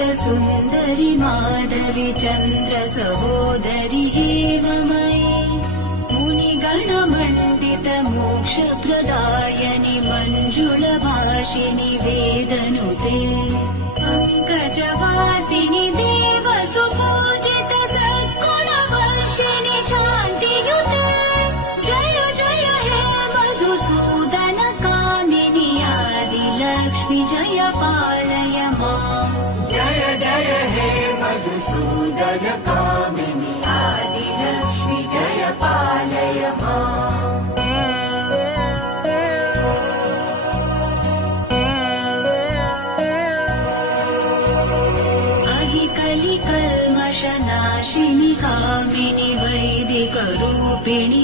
सुन्दरि माधवि चन्द्र सहोदरि हेममयि मुनिगणमण्डित मोक्षप्रदायनि मञ्जुलभाषिणि वेदनुते पङ्कजवासिनि देवसुपूजित सद्गुणवर्षिणि शान्तियुते जय जय हे मधुसूदन कामिनि आदिलक्ष्मि जय पालय माम् जय जय हे मधुसूदन कामिनि आदिलक्ष्मि जय पालय माम् कलिकल्मषनाशिनि कामिनि वैदिकरूपिणि